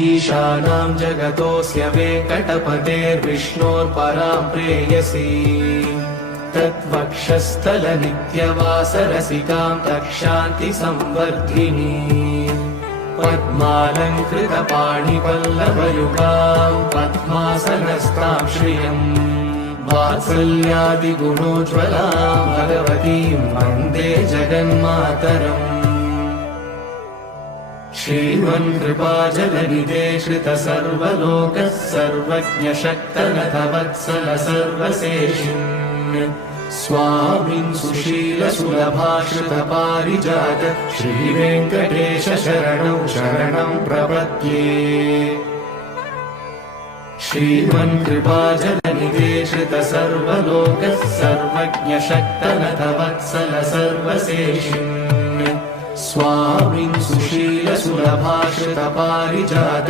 ईशानां जगतोऽस्य वेङ्कटपतेर्विष्णोर्परां प्रेयसी तत्वक्षस्थलनित्यवासरसिकां तक्षान्तिसंवर्धिनी पद्मालङ्कृतपाणिपल्लवयुगां पद्मासनस्तां श्रियम् वात्सल्यादिगुणोज्ज्वलां भगवतीं वन्दे जगन्मातरम् श्रीमन्कृपाजलनिधे श्रितसर्वलोकः सर्वज्ञशक्तनतवत्सल सर्वशेषिन् स्वामिन् सुशीलसुलभाश्रितपारिजात श्रीवेङ्कटेश शरणौ शरणं प्रपद्ये श्रीमन्कृपाजलनिधे श्रितसर्वलोकः सर्वज्ञशक्तनतवत्सल सर्वशेषिन् स्वामिन् सुशीलसुलभाश्रितपारिजात